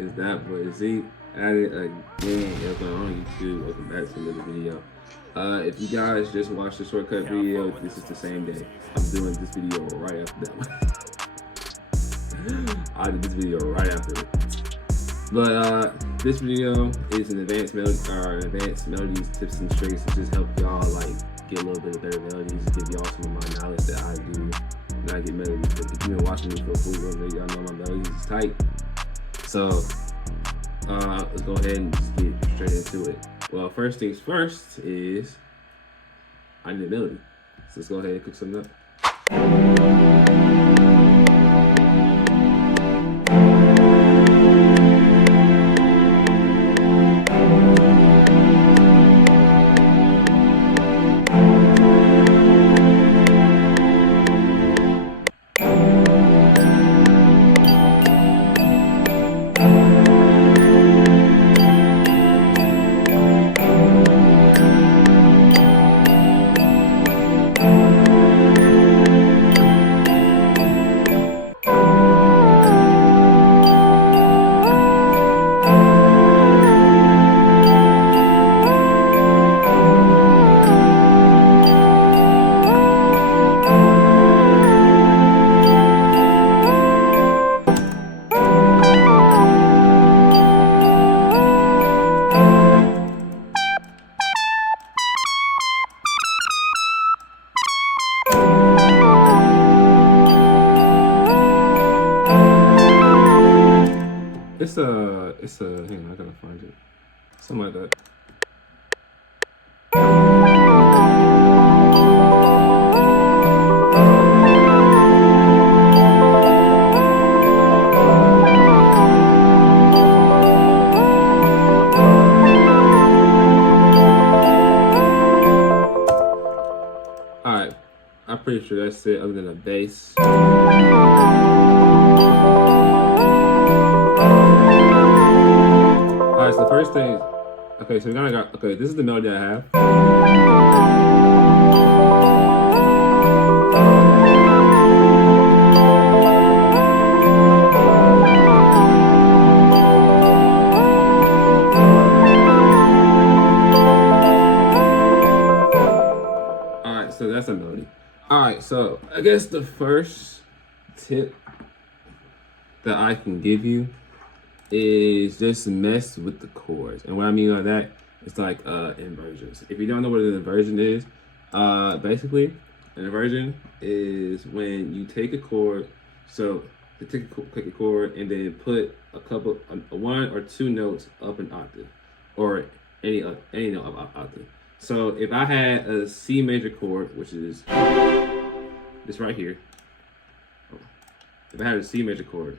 It's Thtboizeke at it again. What's going on YouTube? Welcome back to another video. If you guys just watched the shortcut video, this is the same day. I'm doing this video right after that one. I did this video right after it. But this video is an advanced melodies, tips and tricks to just help y'all like get a little bit of better melodies, give y'all some of my knowledge that I do when I get melodies. But if you've been watching me for a full one, y'all know my melodies is tight. So let's go ahead and just get straight into it. Well, first things first is I need a melody. So let's go ahead and cook something up. Hang on, I gotta find it. Something like that. Alright, I'm pretty sure that's it other than a bass. Alright, so the first thing, okay, so we kind of got, okay, this is the melody I have. Alright, so that's a melody. Alright, so I guess the first tip that I can give you is just mess with the chords. And what I mean by that, it's like inversions. If you don't know what an inversion is, basically an inversion is when you take a chord, so you take a chord and then put one or two notes up an octave, or any note up octave. So if I had a C major chord, which is this right here, if I had a C major chord,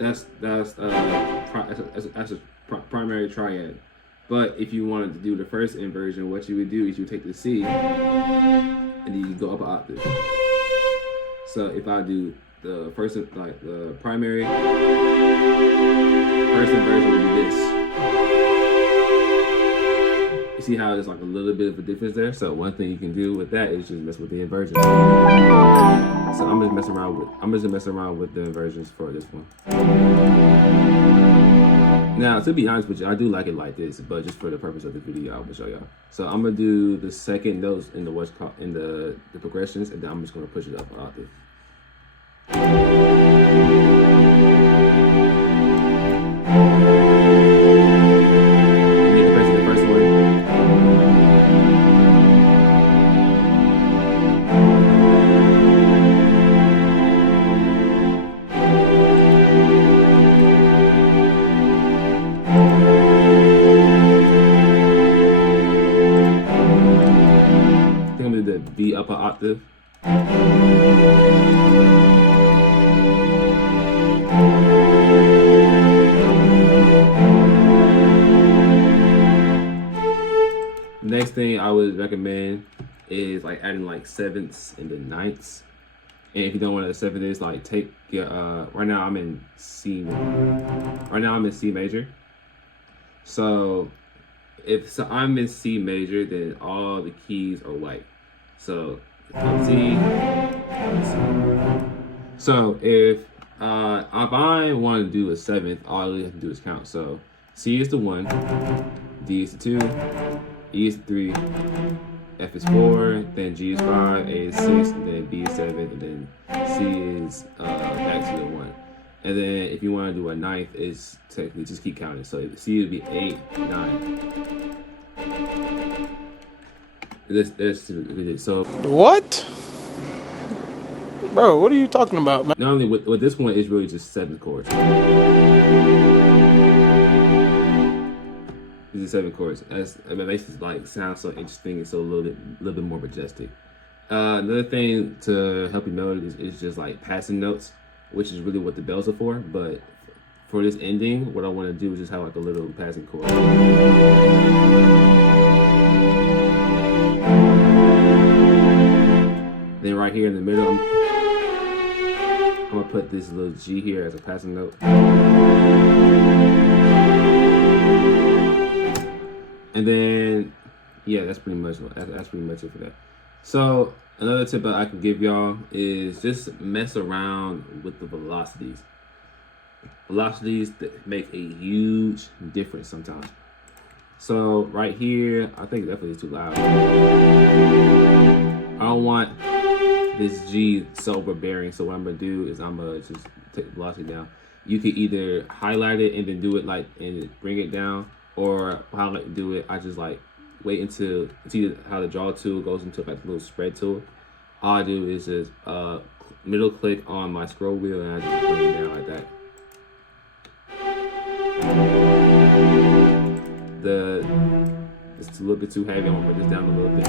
that's a primary triad. But if you wanted to do the first inversion, what you would do is you take the C and then you go up an octave. So if I do the first, like the primary, first inversion would be this. You see how there's like a little bit of a difference there? So one thing you can do with that is just mess with the inversion. So I'm just messing around with the inversions for this one. Now, to be honest with you, I do like it like this, but just for the purpose of the video, I'm gonna show y'all. So I'm gonna do the second notes in the progressions, and then I'm just gonna push it up an octave. B up an octave. Next thing I would recommend is like adding like sevenths and then ninths. And if you don't want to seventh is like take your right now I'm in C major. So if I'm in C major, then all the keys are white. So C. So if If I want to do a seventh, all I really have to do is count. So C is the 1, D is the 2, E is the 3, F is 4, then G is 5, A is 6, and then B is 7, and then C is back to the 1. And then if you want to do a ninth, it's technically just keep counting. So C would be 8, 9. So what? Bro, what are you talking about, man? not only with this one, it's really just 7 chords. These are 7 chords. It makes it like sound so interesting and so a little bit more majestic. Another thing to help you melodies is just like passing notes, which is really what the bells are for. But for this ending, what I want to do is just have like a little passing chord. Then right here in the middle, I'm gonna put this little G here as a passing note. And then, yeah, that's pretty much it for that. So another tip that I can give y'all is just mess around with the velocities. Velocities that make a huge difference sometimes. So right here, I think definitely is too loud. I don't want this G so overbearing. So what I'm gonna do is I'm gonna just take the velocity down. You can either highlight it and then do it like and bring it down, or how I like to do it, I just like wait until see how the draw tool goes into like the little spread tool. All I do is just middle click on my scroll wheel and I just bring it down like that. It's a little bit too heavy. I'm gonna bring this down a little bit.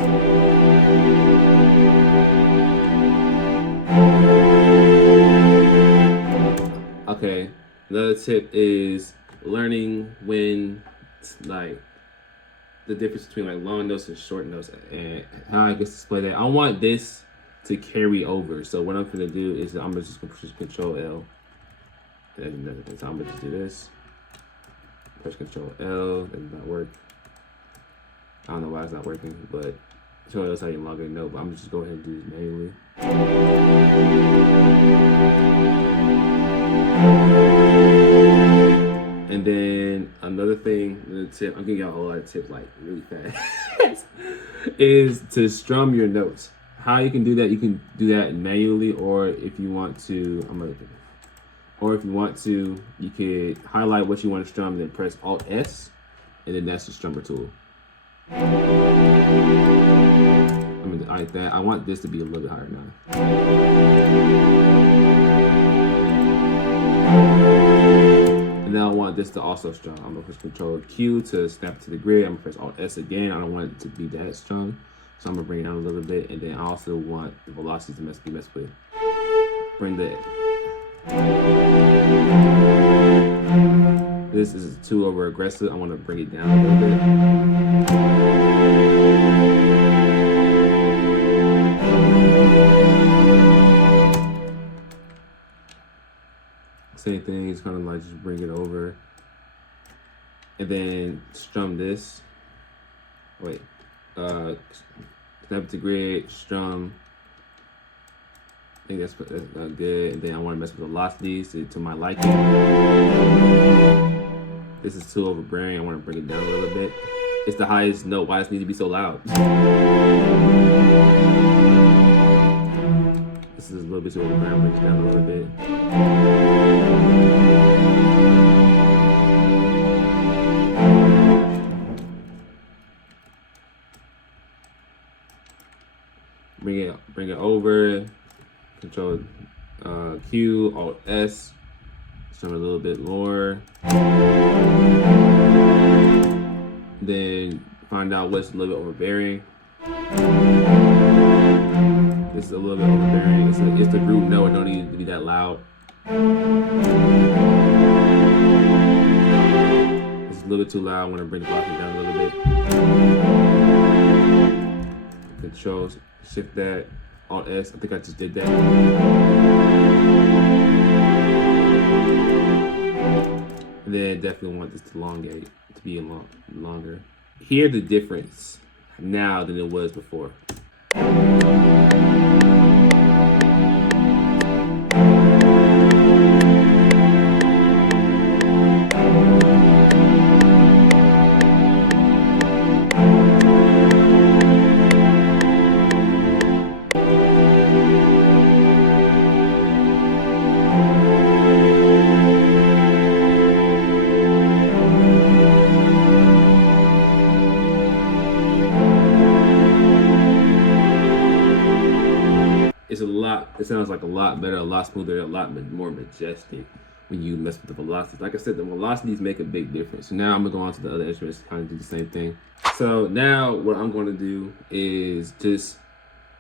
Okay, another tip is learning when like the difference between like long notes and short notes and how I guess display that. I want this to carry over. So what I'm gonna do is I'm gonna just push Control L. And then so I'm gonna just do this. Push Control L. That does not work. I don't know why it's not working, but Control L is how you log in. No, but I'm just go ahead and do this manually. And then another thing, another tip, I'm giving y'all a whole lot of tips like really fast, is to strum your notes. How you can do that, you can do that manually, or if you want to, you could highlight what you want to strum, then press Alt S, and then that's the strummer tool. Like that. I want this to be a little bit higher now. And then I want this to also strum. I'm gonna push Control Q to snap to the grid. I'm gonna press Alt S again. I don't want it to be that strong, so I'm gonna bring it down a little bit. And then I also want the velocity to be messed with. Bring that. This is too over aggressive. I want to bring it down a little bit. Same thing, it's kind of like just bring it over. And then strum this. Wait. Snap to grid, strum. I think that's good. And then I want to mess with velocities to my liking. This is too overbearing. I want to bring it down a little bit. It's the highest note. Why does it need to be so loud? This is a little bit too overbearing. Bring it down a little bit. Bring it over. Control Q, Alt S. Strum a little bit more. Then find out what's a little bit overbearing. This is a little bit overbearing. It's the group note. It don't need to be that loud. It's a little bit too loud. I want to bring the velocity down a little bit. Control shift that. Alt S. I think I just did that. And then definitely want this to elongate, to be longer. Hear the difference now than it was before. it sounds like a lot better, a lot smoother, a lot more majestic when you mess with the velocities. Like I said, the velocities make a big difference. So now I'm gonna go on to the other instruments, kind of do the same thing. So now what I'm gonna do is just,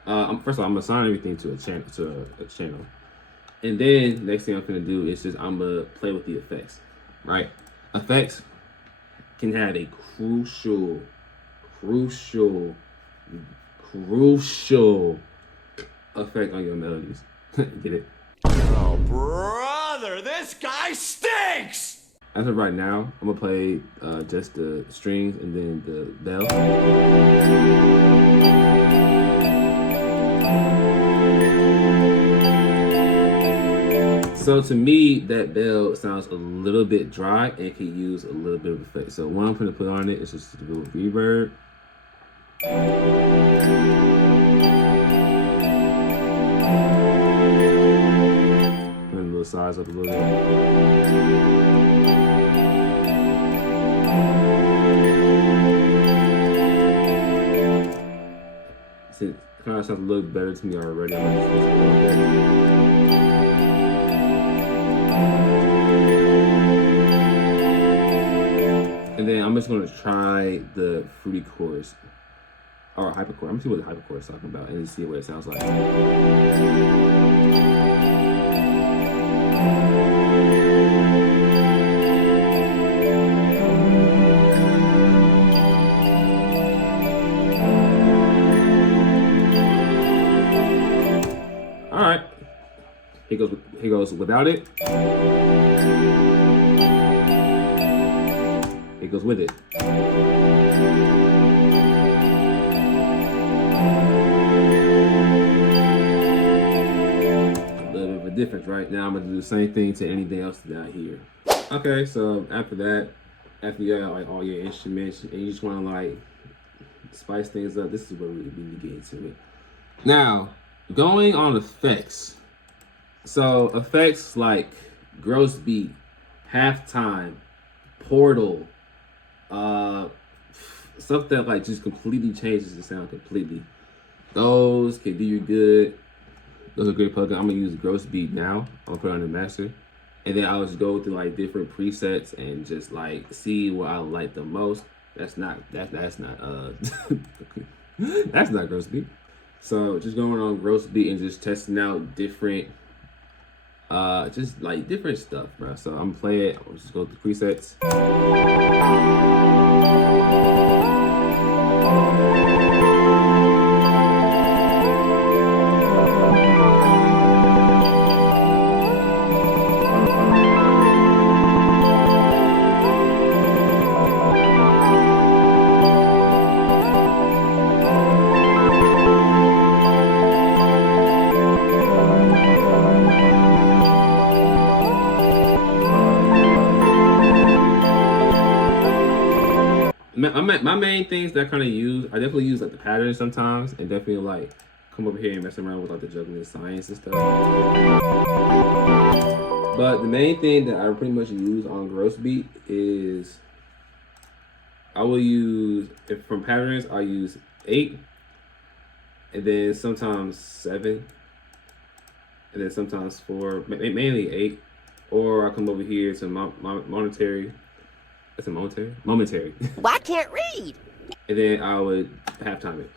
first of all, I'm gonna assign everything to a channel. And then next thing I'm gonna do is just, I'm gonna play with the effects, right? Effects can have a crucial effect on your melodies. Get it? Oh, brother, this guy stinks! As of right now, I'm gonna play just the strings and then the bell. So to me, that bell sounds a little bit dry and can use a little bit of effect. So what I'm gonna put on it is just a little reverb. Put a little size up a little bit. It kind of sounds a little better to me already. I'm gonna just listen a little bit. And then I'm just gonna try the fruity chorus or hyperchord. I'm gonna see what the hyperchord is talking about and see what it sounds like. All right, here goes without it. It goes with it. A little bit of a difference, right? Now I'm gonna do the same thing to anything else that I hear. Okay, so after that, after you got like all your instruments and you just wanna like spice things up, this is where we really get into it. Now, going on effects. So effects like gross beat, halftime, portal, stuff that like just completely changes the sound completely. Those can do you good. Those are great plugins. I'm gonna use gross beat now. I'm gonna put it on the master, and then I'll just go through like different presets and just like see what I like the most. That's not that's not that's not gross beat. So just going on gross beat and just testing out different just like different stuff, bro. So I'm gonna play it. I'll just go through presets. My main things that I kind of use, I definitely use like the patterns sometimes, and definitely like come over here and mess around with like the juggling science and stuff. But the main thing that I pretty much use on gross beat is I will use, if from patterns, I use 8, and then sometimes 7, and then sometimes 4, mainly 8, or I come over here to monetary. That's a momentary. Well, I can't read. And then I would halftime it.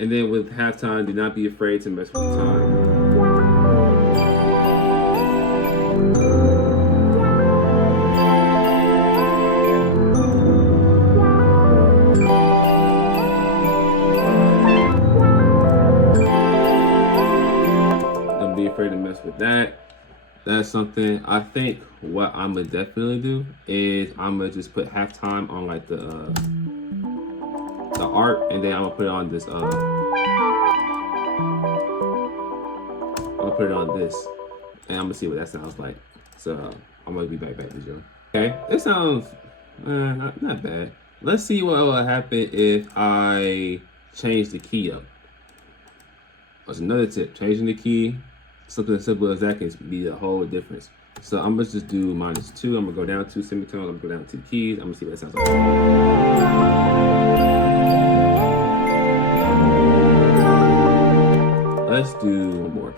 And then with halftime, do not be afraid to mess with the time. Afraid to mess with that. That's something I think what I'm gonna definitely do is I'm gonna just put halftime on like the art, and then I'm gonna put it on this I'm gonna put it on this, and I'm gonna see what that sounds like. So I'm gonna be back to Joe. Okay, it sounds not bad. Let's see what will happen if I change the key up. That's another tip. Changing the key, something as simple as that can be a whole difference. So I'm gonna just do -2. I'm gonna go down 2 semitones. I'm gonna go down 2 keys. I'm gonna see what that sounds like. Let's do one more.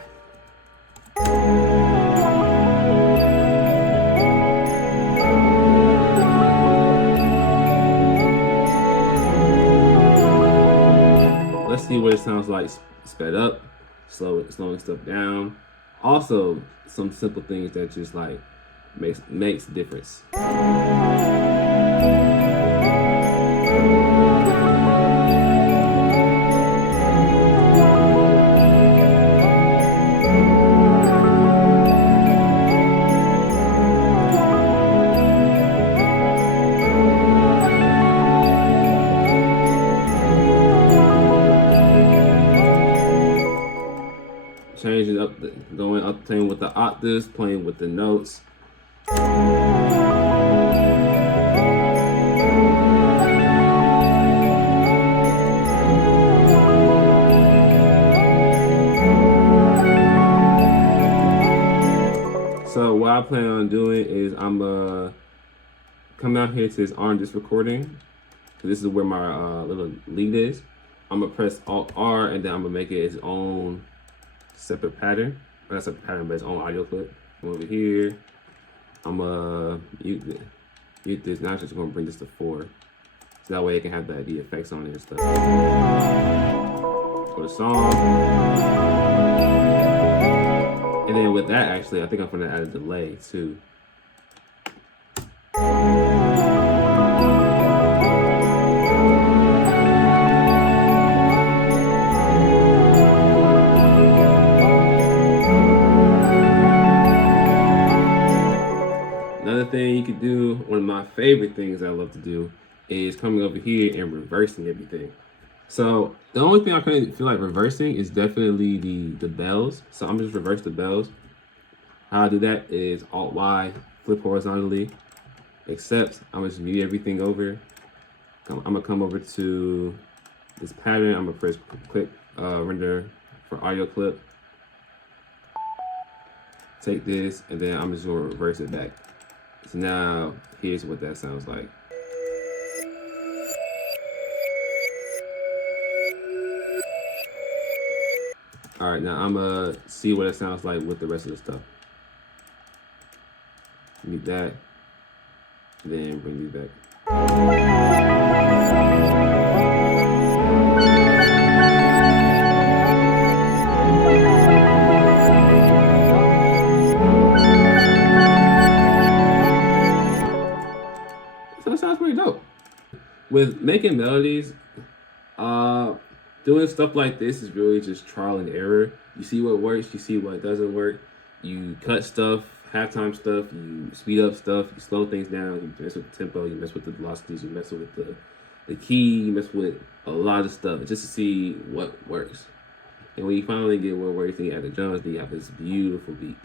Let's see what it sounds like sped up, slowing stuff down. Also, some simple things that just like makes a difference. Changing up, going up, playing with the octaves, playing with the notes. So what I plan on doing is I'm come out here to this this recording. So this is where my little lead is. I'm gonna press Alt R and then I'm gonna make it its own separate pattern. That's a pattern, but its own audio clip. Come over here. I'm gonna mute this. Now I'm just gonna bring this to 4, so that way it can have the effects on it and stuff. For the song, and then with that, actually, I think I'm gonna add a delay too. Another thing you could do, one of my favorite things I love to do, is coming over here and reversing everything. So the only thing I kind of feel like reversing is definitely the bells. So I'm just reverse the bells. How I do that is Alt Y, flip horizontally, except I'm just mute everything over. I'm gonna come over to this pattern. I'm gonna press click render for audio clip. Take this and then I'm just gonna reverse it back. So now here's what that sounds like. All right, now I'm gonna see what it sounds like with the rest of the stuff. Mute that, then bring these back. So that sounds pretty dope. With making melodies, doing stuff like this is really just trial and error. You see what works, you see what doesn't work. You cut stuff, halftime stuff, you speed up stuff, you slow things down, you mess with the tempo, you mess with the velocities, you mess with the key, you mess with a lot of stuff just to see what works. And when you finally get what works, then you add the drums, then you have this beautiful beat.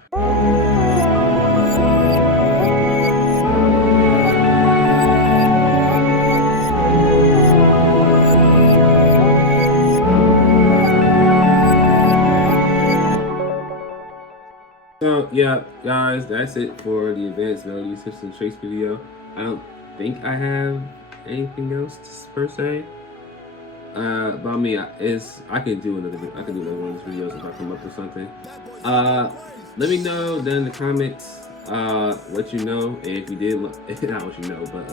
So yeah, guys, that's it for the advanced melody tips and tricks video. I don't think I have anything else per se. But I mean, I can do another one of these videos if I come up with something. Let me know down in the comments what you know, and if you did, not what you know, but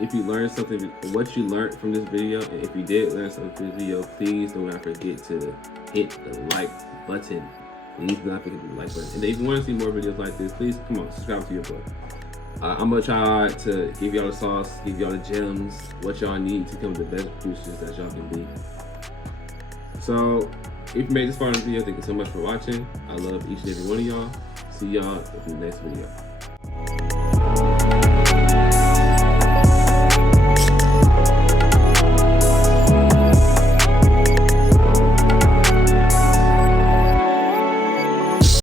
if you learned something, what you learned from this video, and if you did learn something from this video, please do not forget to hit the like button. Please do not forget the like button. And if you want to see more videos like this, please come on, subscribe to your boy. I'm gonna try to give y'all the sauce, give y'all the gems, what y'all need to become the best producers that y'all can be. So, if you made this far in the video, thank you so much for watching. I love each and every one of y'all. See y'all in the next video.